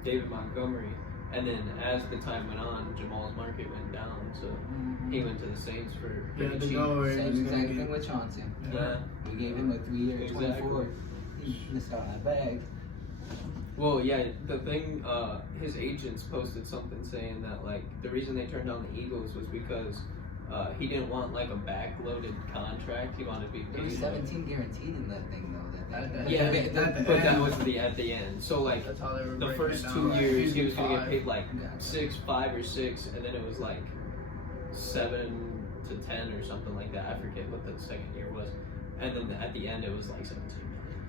David Montgomery. And then as the time went on, Jamal's market went down, so he went to the Saints for pretty cheap. Same exact thing with Chauncey. Yeah. We gave him a 3 year, 24. He missed out on that bag. Well, yeah, the thing, his agents posted something saying that, like, the reason they turned down the Eagles was because he didn't want, like, a backloaded contract. He wanted to be paid. There was 17 guaranteed in that thing, though. But that was at the end. So, like, the first 2 years, he was going to get paid, like, 5 or 6, and then it was, like, 7 to 10 or something like that. I forget what the second year was. And then at the end, it was, like, 17 million.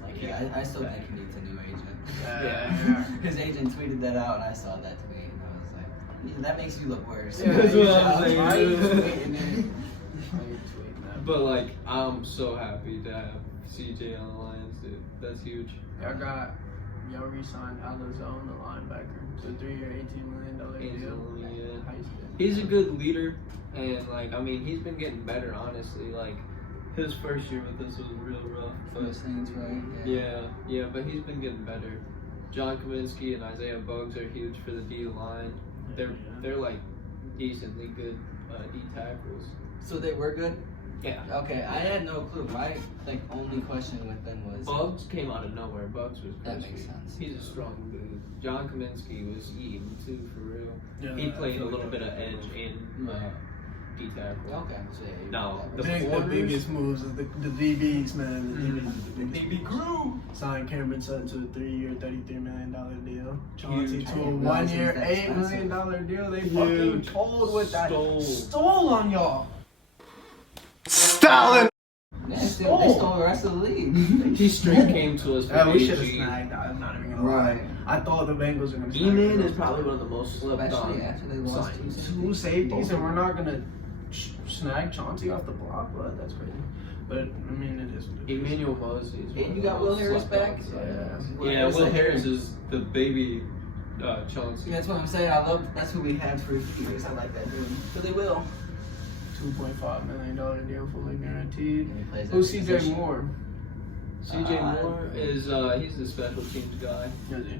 Like, yeah, I still think he needs a new agent. Yeah. His agent tweeted that out, and I saw that tweet, and I was like, yeah, that makes you look worse. Yeah, that's what I was saying. But, like, I'm so happy to have CJ on the Lions, dude. That's huge. Y'all re-signed Alazone, the linebacker, to a 3-year, $18 million deal. Yeah. He's a good leader, and, like, I mean, he's been getting better, honestly. Like, his first year with us was real rough. But Saints, right? Yeah, but he's been getting better. John Kaminsky and Isaiah Buggs are huge for the D line. They're like decently good D tackles. So they were good? Yeah. Okay, I had no clue. My only question with them was Buggs came out of nowhere. Buggs was that makes sense. He's a strong dude. John Kaminsky was eating too, for real. Yeah, he played a little bit of edge in D tackle. Okay, so yeah, now the biggest moves of the DBs, man. The DB crew signed Cameron Sutton to a 3-year, $33 million deal. Chauncey to a 1-year, $8 million deal. They fucking told with that stole on y'all. Stalin. They stole the rest of the league. He straight came to us. We should have snagged that. I'm not even gonna lie. I thought the Bengals were gonna. E-Man is probably one of the most slept on. After they lost two safeties, and we're not gonna snag Chauncey off the block. But that's crazy. But I mean, it is. Emmanuel Moses. And you got Will Harris back. Yeah, Will Harris is the baby Chauncey. That's what I'm saying. That's who we had for years. I like that dude. Billy Will. $2.5 million deal, fully guaranteed. Who's CJ Moore? CJ Moore is he's the special teams guy. Is he?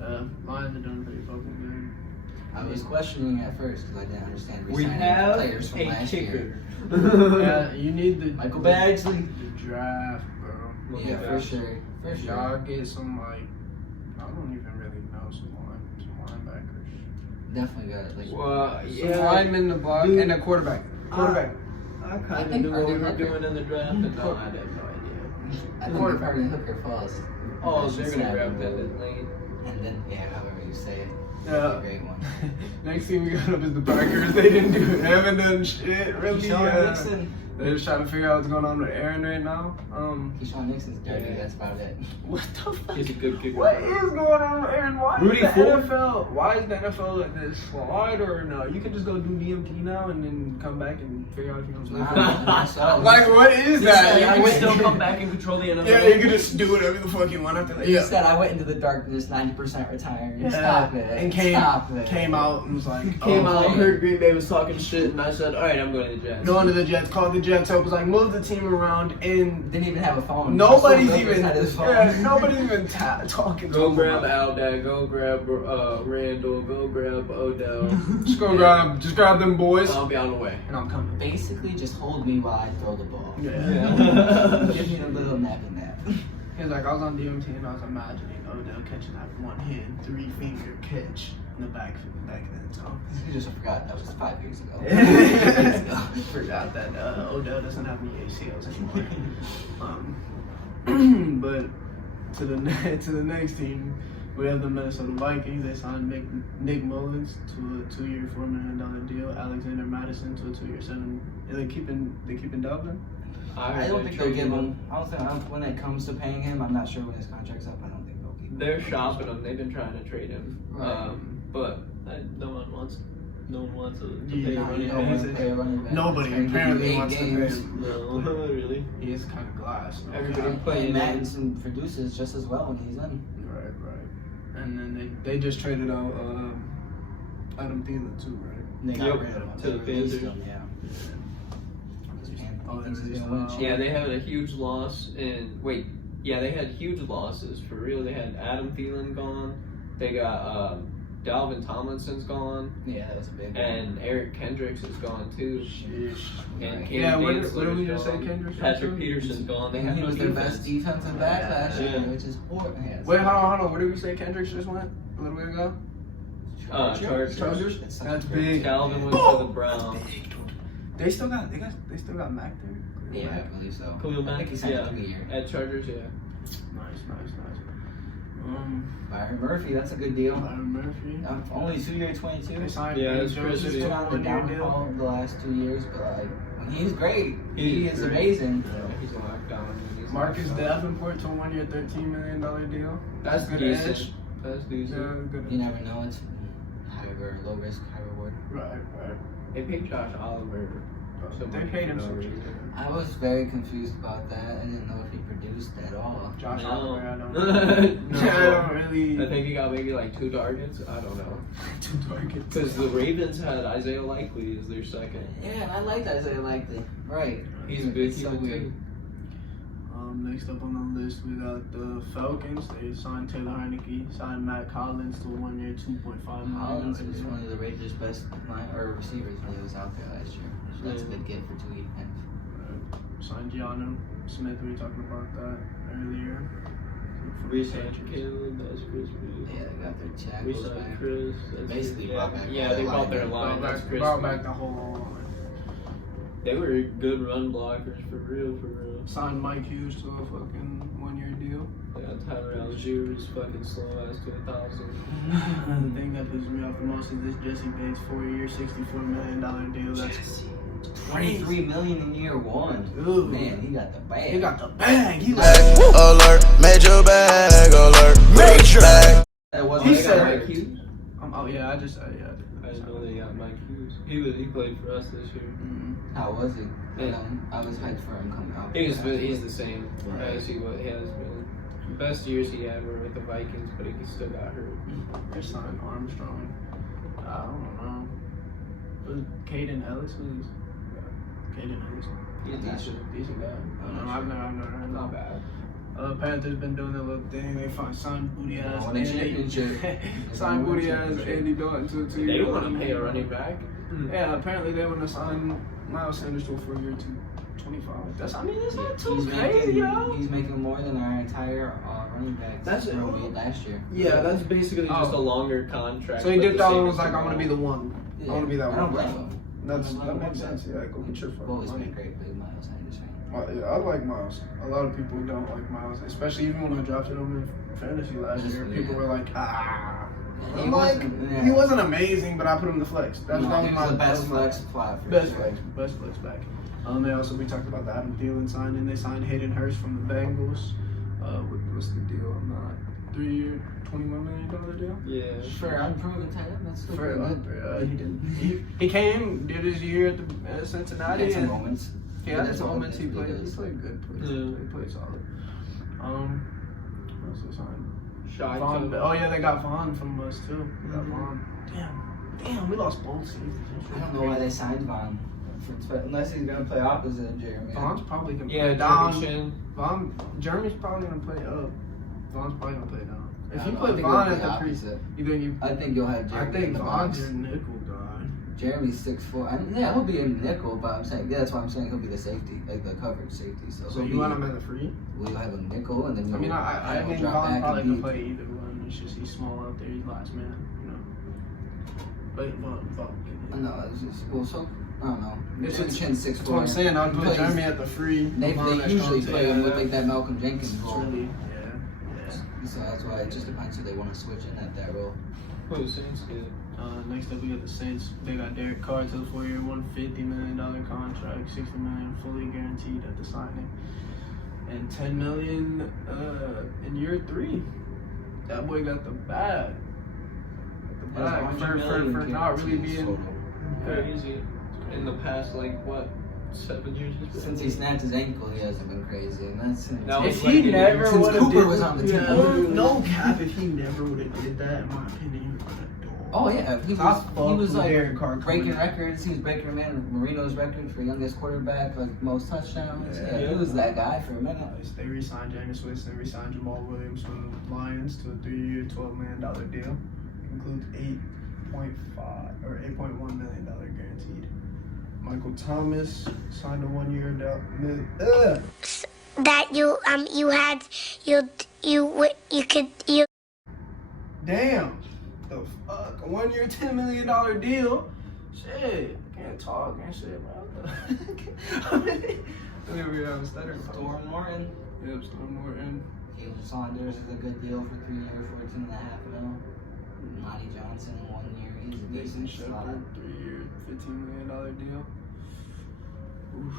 Okay. Lions are doing pretty fucking good. I was questioning at first because I didn't understand we have players from last year. Yeah, you need the Michael Bagsley. The draft, bro. Yeah, for sure. Y'all get some I don't even really know some linebackers. Definitely got some linemen in the block and a quarterback. I kind of knew what we were doing in the draft, but no, I had no idea. I think we're probably Hooker Falls. Oh, so they're gonna grab that lane. And then however you say it. Yeah. Great one. Next team we got up is the Packers. They haven't done shit really. Nixon. They're just trying to figure out what's going on with Aaron right now. Keyshawn Nixon's dirty. That's about it. What the fuck? He's a good kicker. What is going on with Aaron? Why is the NFL like this slide or no? You can just go do DMT now and then come back and figure out if you're going to Like, what is that? You can still come back and control the NFL. Yeah, you can just do whatever the fuck you want after that. He said, I went into the darkness, 90% retired. Yeah. Stop it. And came out and was like, heard Green Bay was talking shit, and I said, all right, I'm going to the Jets. Going to the Jets, called the Jets up, was like, move the team around, and didn't even have a phone. Nobody's even talking. Go grab Aldad, go grab Randall, go grab Odell. Just grab them boys. I'll be on the way. And I'm coming. Basically, just hold me while I throw the ball. Yeah. Give me a little nappy nap. He was like, I was on DMT and I was imagining Odell catching that 1-hand, 3-finger catch in the back then. So you just forgot that was 5 years ago. Forgot that Odell doesn't have any ACLs anymore. But to the next team, we have the Minnesota Vikings. They signed Nick Mullins to a 2-year, $4 million deal. Alexander Madison to a 2-year, $7 million. They keeping Dublin. I don't think they'll give him. When it comes to paying him, I'm not sure when his contract's up. I don't think they'll keep him. They're shopping him. They've been trying to trade him. Right. But no one wants to Yeah, pay a running back. Nobody apparently wants to pay him. No, really. He is kind of glass. Everybody And playing Mattinson produces just as well when he's in. Right. And then they just traded out Adam Thielen too, right? They got Yep. rid of him. To the They released Panthers. him, yeah. Oh, He thinks they he's gonna released win. him. Yeah, they had a huge loss they had huge losses for real. They had Adam Thielen gone. They got Dalvin Tomlinson's gone. Yeah, that was a big one. And Eric Kendricks is gone too. And Right. Yeah, what did Dantzler's we just say? gone. Kendricks? Patrick Peterson's gone. They have He no was their defense. best defensive back last year, Yeah. which is horrible. Yeah, Wait, hold on. What did we say? Kendricks just went a little bit ago. Chargers. That's big. Calvin went to the Browns. They still got Mac there. Yeah, I believe so. Khalil I Mack, think he signed yeah. 3 year. At Chargers, yeah. Nice. Byron Murphy, that's a good deal. Byron Murphy. Only 2 year, 22. They signed Yeah, Dave that's Jones Chris to He's a been on the 1-year deal. downfall the last 2 years, but like when he's great, he is great. amazing. Yeah, he's a lockdown. Marcus Davenport to a 1-year, $13 million deal. That's good decent. edge. That's Yeah, decent. good. You never know. It's low risk, high reward. Right. They paid Josh Oliver. so They much paid for him no so reason. I was very confused about that. I didn't know if he produced at all. Josh No. Oliver, I don't know. No. I don't really. I think he got maybe like 2 targets. I don't know. 2 targets. Because the Ravens had Isaiah Likely as their second. Yeah, and I like Isaiah Likely. Right. He's a good It's so keeper, weird. too. Next up on the list, we got the Falcons. They signed Taylor Heineke, signed Matt Collins to a 1-year, $2.5 million. Collins was one of the Raiders' best receivers when he was out there last year. So that's a good get for 2 years. Signed Gianna Smith. We talked about that earlier. We signed Caleb. That's Chris. Yeah, they got their check. We signed Chris. That's Basically yeah. brought back Yeah, all they their bought their line. line. That's Chris. Brought back the whole line. They were good run blockers for real. Signed Mike Hughes to a fucking 1-year deal. They got Tyler Algier, who's fucking slow ass to 1,000. The thing that pisses me off the most is this Jesse Bates 4-year, $64 million deal. That's $23 million in year 1. Ooh. Man, he got the bag. He got the bag. He Alert, major bag alert, major bag. That wasn't He They said- got Mike Hughes. oh yeah, I didn't. I didn't know they got Mike Hughes. He played for us this year. How was he? Yeah. I was hyped for him coming out. He's the same as he has been. The best years he had were with the Vikings, but he still got hurt. They signed Armstrong. I don't know. Was Caden Ellis? Caden Ellis. He's Decent guy. I've never heard of him. not bad. Panthers been doing their little thing. They signed booty ass. Won a championship. Signed booty ass Andy Dalton to a 2-year. They want to pay a running back. Yeah, apparently they want to sign Miles Sanders to a 4-year, $25. That's not too crazy, yo. He's making more than our entire running backs That's it. made last year. Yeah, that's basically just Oh. a longer contract. So he but dipped the out same and was as like, the I'm gonna be the one. I want to be that I don't one. blame him. That makes sense. Yeah, go get your I've fucking always been a money. great big Miles Sanders fan. Yeah, I like Miles. A lot of people don't like Miles, especially even when I drafted him in fantasy last year. People were like, He I'm like, wasn't- yeah. he wasn't amazing, but I put him in the flex. That's No, probably he my was the best that's my- flex plot for Best sure. flex back. They also, we talked about the Adam Thielen signing. They signed Hayden Hurst from the Bengals. What's the deal? 3-year, $21 million deal. Yeah. For unproven tight end, that's still pretty good. He came, did his year at the Cincinnati. He had some and moments. he had his moments. He played good. Yeah. He played solid. What else they signed? Shy Vaughn. to- Oh yeah, they got Vaughn from us too. We got Mhm. Vaughn. Damn, we lost both seasons. I don't know why they signed Vaughn. Unless he's gonna play opposite of Jeremy. Vaughn's probably gonna Yeah, play down. Chin. Jeremy's probably gonna play up. Vaughn's probably gonna play down. If I you don't know, I play think Vaughn he'll at play the pre, opposite. you think you? I think you'll have I Jeremy in think the Vaughn's box. your nickel guy. Jeremy's 6'4". Yeah, he'll be a nickel, but I'm saying that's why I'm saying he'll be the safety, like the coverage safety. So, So he'll you be, want him at the free? We'll have a nickel, and then I mean, I he'll think drop Vaughn's back probably and can be- play either one. It's just he's small out there. He's last man, you know. But Vaughn. I know. It's just, well, so I don't know. It's Jeremy Chin's 6'4". That's what I'm saying. I'd put Plays- Jeremy at the free. They Vaughn at usually strong play him with safety. like that Malcolm Jenkins It's role. really, yeah. So that's why it just depends who they want to switch in at that role. Who Saints did? Next up, we got the Saints. They got Derek Carr to the 4-year, $150 million contract, $60 million fully guaranteed at the signing, and $10 million in year 3. That boy got the bag. For not really being crazy in the past, like what, 7 years? Since he snapped his ankle, he hasn't been crazy, and that's since Cooper was on the team. No cap, if he never would have did that, in my opinion, he would have done. Oh yeah, he was like Derek Carr breaking records. He was breaking Marino's record for youngest quarterback, like most touchdowns. Yeah, he was that guy for a minute. They re-signed Jameis Winston, re-signed Jamal Williams from the Lions to a 3-year, $12 million deal. Includes $8.1 million guaranteed. Michael Thomas signed a 1-year deal. That you could. Damn. The fuck? A 1-year, $10 million deal? Shit. I can't talk and shit, bro. I'm stuttering. Storm Morton. Yep, Storm Morton. Caleb Saunders is a good deal for 3 years, $14.5 million. Monty Johnson, 1 year. He's a Nathan decent slot. Shepard, 3-year, $15 million deal. Oof.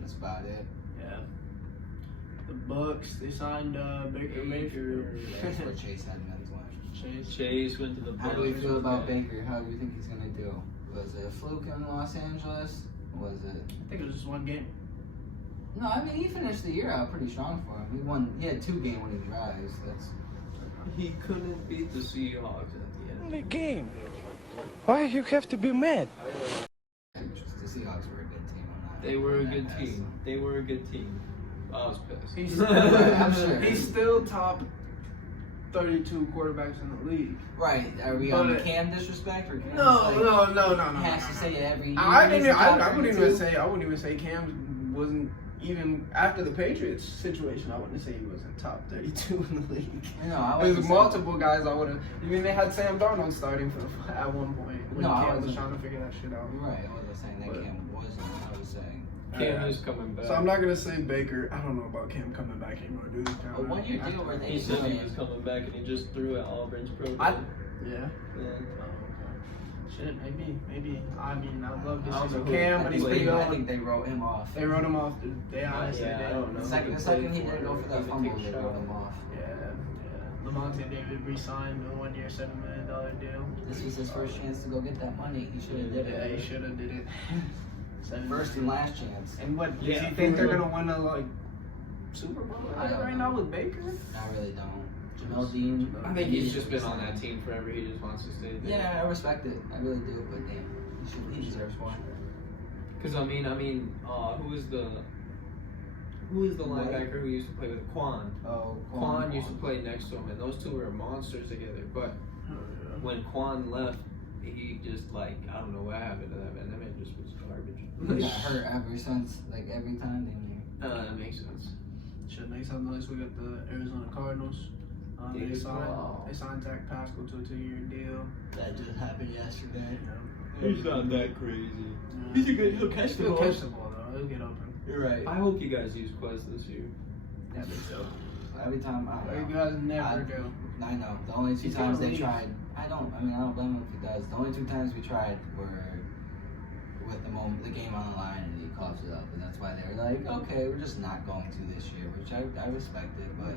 That's about it. Yeah. The Bucks, they signed Baker Mayfield. That's what Chase Edmonds went. Chase went to the Bucks. How do we feel about Baker? How do you think he's gonna do? Was it a fluke in Los Angeles? Was it? I think it was just one game. No, I mean he finished the year out pretty strong for him. He had 2 game-winning drives. He couldn't beat the Seahawks at the end. The game. Why you have to be mad? The Seahawks were a good team on that. They were a good team. They were a good team. I was pissed. I'm sure. He's still top 32 quarterbacks in the league. Right. Are we on Cam disrespect or Cam? No. Has to say it every year. I wouldn't even say Cam wasn't even after the Patriots situation. I wouldn't say he wasn't top 32 in the league. No, There's multiple guys I would have. I mean, they had Sam Darnold starting at one point when Cam was trying to figure that shit out. Right. I wasn't saying that Cam wasn't. I was saying Cam is coming back. So I'm not gonna say Baker. I don't know about Cam coming back anymore, dude. A 1-year deal where he said he was coming back and he just threw at Auburn's program. Yeah. Shit, maybe. I mean, I'd love to see Cam, but he's pretty old. I think they wrote him off. They wrote him off, dude. They honestly did. I don't know. The second he didn't go for that fumble, they wrote him off. Yeah. Lavonte David re-signed a 1-year, $7 million deal. This was his first chance to go get that money. He should have did it. Yeah, he should have did it. First and last chance. And what? Does he think they're gonna win a Super Bowl right now with Baker? I really don't. Jamel Dean. I think he's just been on that team forever. He just wants to stay there. Yeah, I respect it. I really do. But damn, he deserves one. Because I mean, who is the linebacker who used to play with Quan? Oh, Quan used to play next to him, and those two were monsters together. But when Quan left, he just I don't know what happened to that man. That man just was garbage. He got hurt ever since, every time they knew. That makes sense. Next up, we got the Arizona Cardinals. They signed Zach Pascal to a 2-year deal. That just happened yesterday. He's not that crazy. He's a good. He'll catch the ball. He'll catch the ball though. He'll get open. You're right. I hope you guys use Quest this year. Yeah, so. Every time you guys never do. I know. The only 2 times they tried. I don't blame him if he does. The only 2 times we tried were with the game on the line and he coughs it up, and that's why they were like, okay, we're just not going to this year, which I respect it, but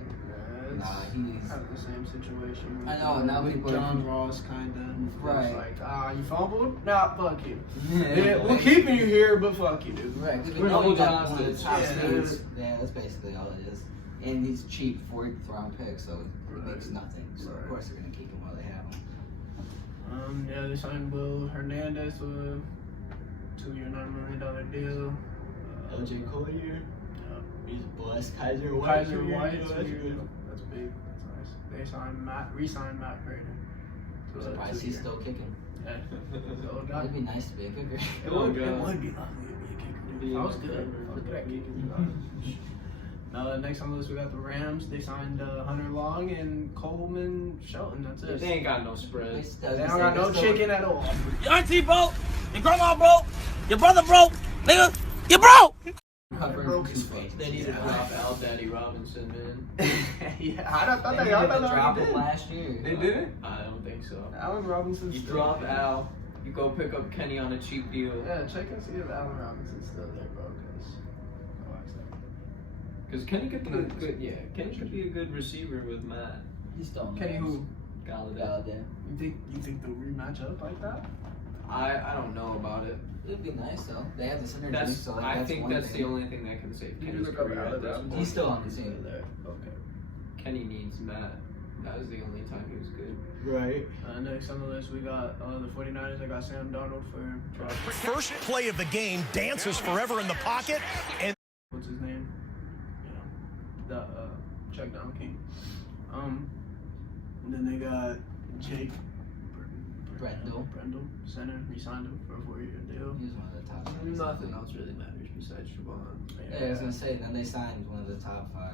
he's kind of the same situation. I know, now people John Ross kind of right. Like, you fumbled? Nah, fuck you. Yeah, we're keeping you here, but fuck you, dude. Right, because we know he got one of the top speeds. Yeah, that's basically all it is. And he's cheap, 4th round pick, so it makes nothing. So of course they're gonna keep him while they have him. Yeah, they signed Will Hernandez to a 2-year, $9 million deal. LJ Collier. He's blessed. Kaiser White. That's big. That's nice. They re-signed Matt Prater. I'm surprised he's still kicking. Yeah. It'd be nice to be a kicker. It would be lovely to be a kicker. I was good. I was good at kicking. Next on the list, we got the Rams. They signed Hunter Long and Coleman Shelton. That's it. They ain't got no spread. They don't got no chicken at all. Your auntie broke. Your grandma broke. Your brother broke. Nigga, you broke. broke his face. They need to drop Al Daddy Robinson, man. Yeah, I thought They they had already to drop did. him last year. They didn't? I don't think so. Allen Robinson. You drop Al, you go pick up Kenny on a cheap deal. Yeah, check and see if Allen Robinson's still there, bro. Because Kenny could be a good, yeah. Kenny could be a good receiver with Matt. He's still on Kenny who? Galladay. You think they'll rematch up like that? I don't know about it. It'd be nice though. They have the synergy. That's so like, I that's think one that's thing. the only thing that can save You Kenny's look up career Allen at this Robinson. point. He's still on the team. Okay. Kenny needs Matt. That was the only time he was good. Right. Next on the list, we got the 49ers. I got Sam Darnold for First play of the game, dances forever in the pocket, and what's his name? You know, the check down king. And then they got Jake Brendel. center. Re-signed him for a 4-year deal. He's one of the top. Nothing else really matters besides Javon. Yeah, I was gonna say. Then they signed one of the top 5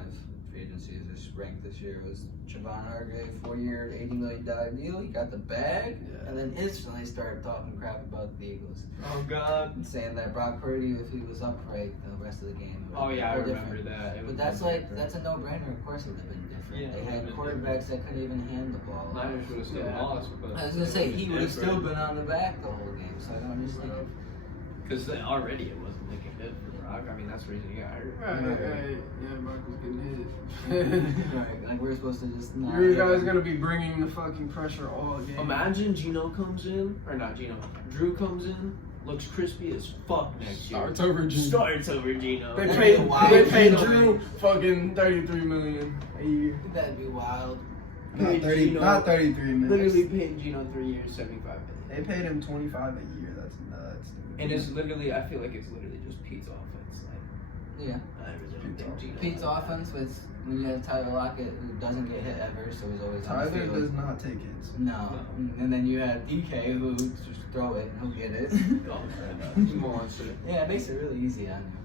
free agencies ranked this year was Javon Hargrave, 4-year, $80 million deal. He got the bag, and then instantly started talking crap about the Eagles. Oh God. And saying that Brock Purdy, if he was upright the rest of the game. Oh yeah, I would be remember different. that. It But was that's different. that's a no-brainer. Of course, it would have been different. Yeah, they it had would've been quarterbacks that couldn't even hand the ball. Niners would have still lost, but I was gonna say he would have still been on the back the whole game. So I don't understand. because already it wasn't looking good for Brock. I mean, that's the reason he got hurt. Right. Yeah, Brock was getting hit. Right, like we're supposed to just. Not You guys gonna be bringing the fucking pressure all game. Imagine Gino comes in, or not Gino, Drew comes in, looks crispy as fuck next year. Starts over Gino. Starts over Gino. They paid Drew fucking $33 million a year. That'd be wild. Not 33 million. Literally paid Gino 3 years, $75 million. They paid him 25 a year. That's nuts. And it's literally, I feel like it's literally just Pete's offense. Like, Yeah. I really don't think Gino. Pete's offense was when you have Tyler Lockett who doesn't get hit ever, so he's always on the Tyler field. does not take hits. No. And then you have DK who just throw it and he'll get it. Monster. Yeah, it makes it really easy on you.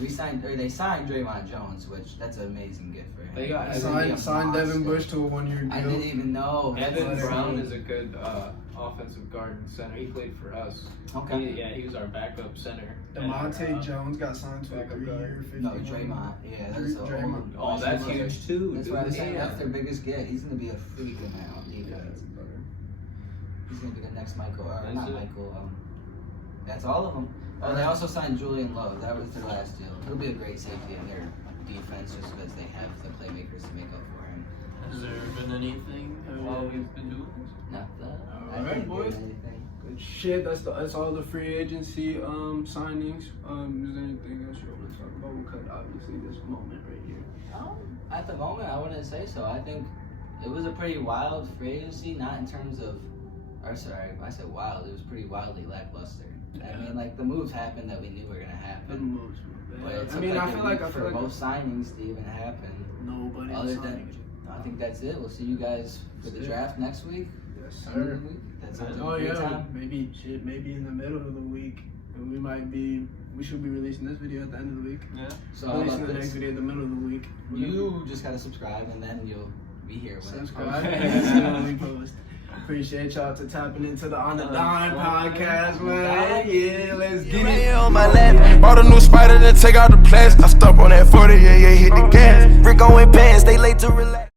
They signed Draymond Jones, which that's an amazing gift for him. They got Signed Devin Bush to a 1-year deal. I didn't even know. Evan Brown is a good offensive guard and center. He played for us. Okay. He was our backup center. DeMonte Jones got signed to a 3-year, $50 No, million. Draymond. Yeah, that's Draymond. Oh, that's huge too. That's dude. why I was saying Yeah. that's their biggest get. He's gonna be a freak in there on defense. He's gonna be the next Michael. Or That's not it. Michael. That's all of them. Oh, they also signed Julian Love. That was their last deal. He'll be a great safety in their defense just because they have the playmakers to make up for him. Has there been anything while we've been doing this? Not that. All right, boys. Good shit. That's all the free agency signings. Is there anything else you want to talk about? We could obviously this moment right here. At the moment, I wouldn't say so. I think it was a pretty wild free agency, not in terms of, or sorry, I said wild, it was pretty wildly lackluster. I mean, like, the moves happened that we knew were going to happen. But it took for most signings to even happen. Nobody Other signed. than, I think that's it. We'll see you guys for the draft next week. Yes, End of sir. the week. That's it. Oh Great yeah, time. maybe in the middle of the week. And we should be releasing this video at the end of the week. Yeah. So how Releasing about the this? next video in the middle of the week. You just gotta subscribe and then you'll be here when it's Subscribe posted. and see when we post. Appreciate y'all to tapping into the On the Dime podcast, man. Yeah, let's get Right it. here on my lap. Bought a new spider to take out the plastic. I stop on that 40, yeah, hit the gas. Rick going past, they late to relax.